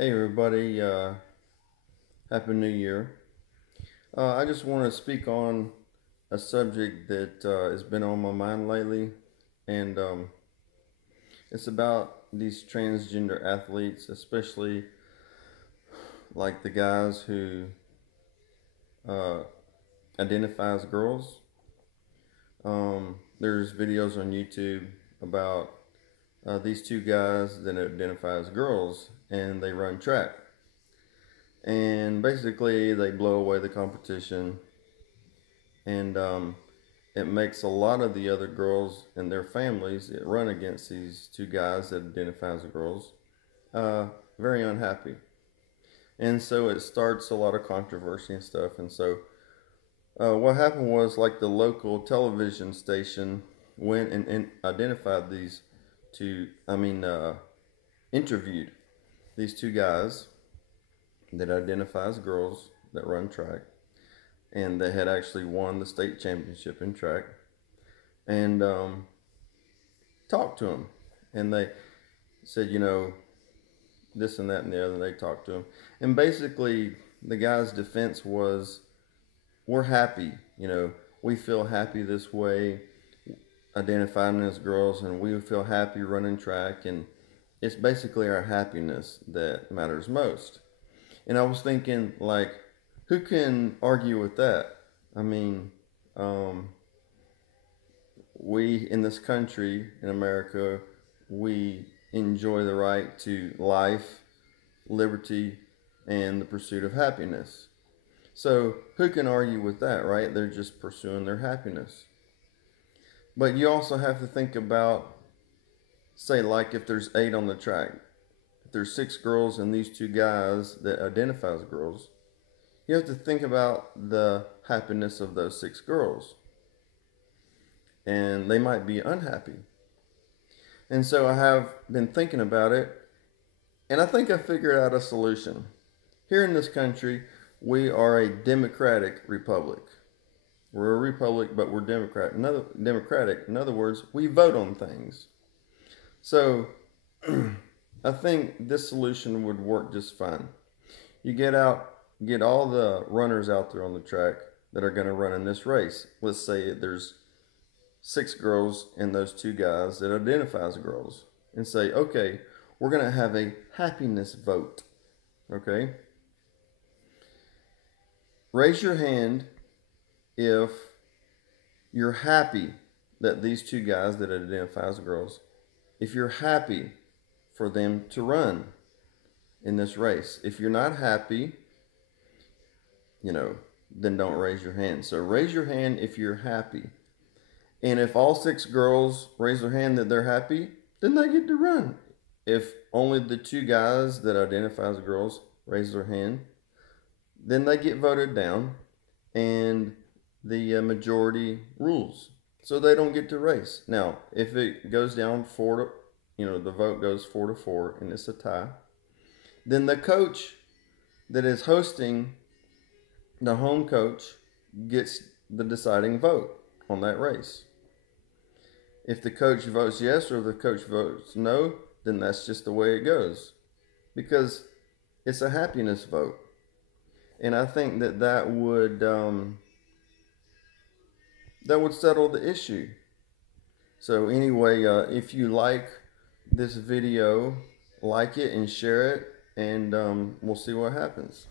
Hey everybody, Happy New Year. I just want to speak on a subject that has been on my mind lately, and it's about these transgender athletes, especially like the guys who uh, identify as girls. There's videos on YouTube about these two guys that identify as girls, and they run track. And basically, they blow away the competition, and it makes a lot of the other girls and their families that run against these two guys that identify as girls uh, very unhappy. And so it starts a lot of controversy and stuff. And so what happened was, like, the local television station went and identified these two, interviewed these two guys that identify as girls that run track, and they had actually won the state championship in track, and talked to him, and they said, this and that and the other. And they talked to him, and basically the guy's defense was, we're happy, we feel happy this way, identifying as girls, and we feel happy running track, and it's basically our happiness that matters most. And I was thinking, like, who can argue with that? I mean, we in this country, in America, we enjoy the right to life, liberty, and the pursuit of happiness. So who can argue with that, right? They're just pursuing their happiness. But you also have to think about, say, like, if there's 8 on the track, if there's 6 girls and these 2 guys that identify as girls, you have to think about the happiness of those 6 girls. And they might be unhappy. And so I have been thinking about it, and I think I figured out a solution. Here in this country, we are a democratic republic. We're a republic, but we're democratic. In other words, we vote on things. So I think this solution would work just fine. You get all the runners out there on the track that are going to run in this race. Let's say there's 6 girls and those 2 guys that identify as girls, and say, okay, we're going to have a happiness vote. Okay? Raise your hand if you're happy that these 2 guys that identify as girls, if you're happy for them to run in this race. If you're not happy, then don't raise your hand. So raise your hand if you're happy. And if all 6 girls raise their hand that they're happy, then they get to run. If only the 2 guys that identify as girls raise their hand, then they get voted down, and the majority rules. So they don't get to race. Now, if it goes down 4 to, the vote goes 4-4 and it's a tie, then the coach that is hosting, the home coach, gets the deciding vote on that race. If the coach votes yes or the coach votes no, then that's just the way it goes, because it's a happiness vote. And I think that would settle the issue. So anyway, if you like this video, like it and share it, and we'll see what happens.